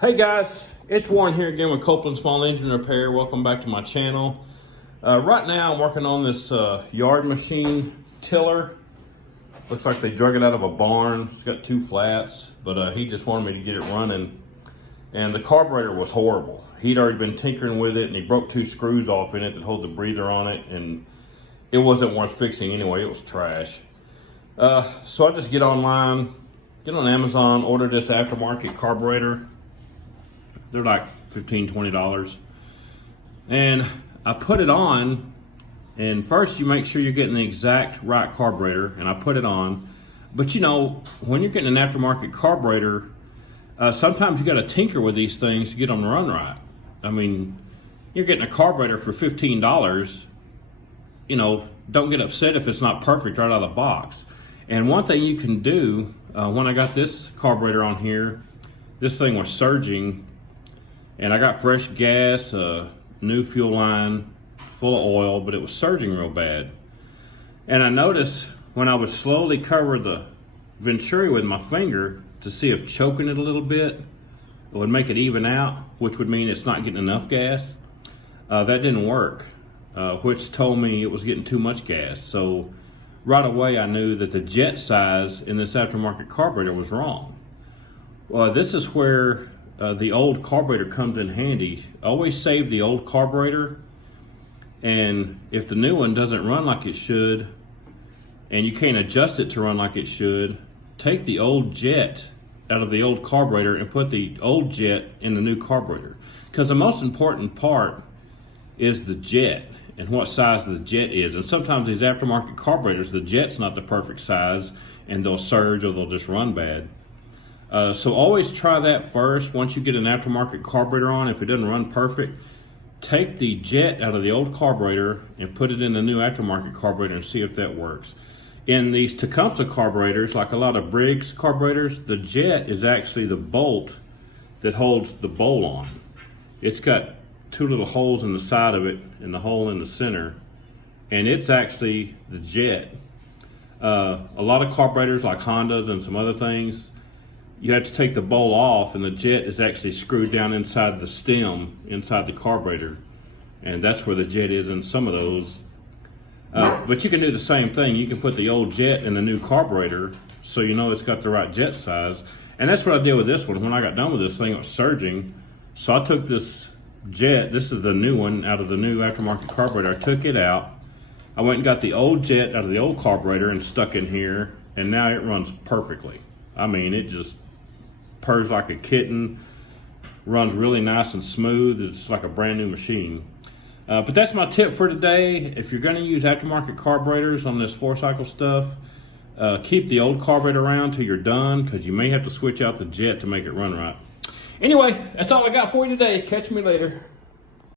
Hey guys, it's Warren here again with Copeland Small Engine Repair. Welcome back to my channel. Right now I'm working on this yard machine tiller. Looks like they drug it out of a barn. It's got two flats, but he just wanted me to get it running. And the carburetor was horrible. He'd already been tinkering with it and he broke two screws off in it that hold the breather on it, and it wasn't worth fixing anyway. It was trash. So I just get online, get on Amazon, order this aftermarket carburetor. They're like $15, $20. And I put it on, and first you make sure you're getting the exact right carburetor, and I put it on. But you know, when you're getting an aftermarket carburetor, sometimes you got to tinker with these things to get them to run right. I mean, you're getting a carburetor for $15, you know, don't get upset if it's not perfect right out of the box. And one thing you can do, when I got this carburetor on here, this thing was surging. And I got fresh gas, new fuel line, full of oil, but it was surging real bad. And I noticed when I would slowly cover the venturi with my finger to see if choking it a little bit, it would make it even out, which would mean it's not getting enough gas. That didn't work, which told me it was getting too much gas. So right away I knew that the jet size in this aftermarket carburetor was wrong. Well, this is where the old carburetor comes in handy. Always save the old carburetor, and if the new one doesn't run like it should and you can't adjust it to run like it should, take the old jet out of the old carburetor and put the old jet in the new carburetor, because the most important part is the jet and what size the jet is. And sometimes these aftermarket carburetors, the jet's not the perfect size and they'll surge or they'll just run bad. So always try that first. Once you get an aftermarket carburetor on, if it doesn't run perfect, take the jet out of the old carburetor and put it in the new aftermarket carburetor and see if that works. In these Tecumseh carburetors, like a lot of Briggs carburetors, the jet is actually the bolt that holds the bowl on. It's got two little holes in the side of it and the hole in the center, and it's actually the jet. A lot of carburetors like Hondas and some other things, you have to take the bowl off, and the jet is actually screwed down inside the stem, inside the carburetor. And that's where the jet is in some of those. But you can do the same thing. You can put the old jet in the new carburetor so you know it's got the right jet size. And that's what I did with this one. When I got done with this thing, it was surging. So I took this jet, this is the new one out of the new aftermarket carburetor. I took it out. I went and got the old jet out of the old carburetor and stuck in here, and now it runs perfectly. I mean, it just purrs like a kitten, runs really nice and smooth. It's like a brand new machine. But that's my tip for today. If you're going to use aftermarket carburetors on this 4-cycle stuff, keep the old carburetor around till you're done, because you may have to switch out the jet to make it run right. Anyway, that's all I got for you today. Catch me later.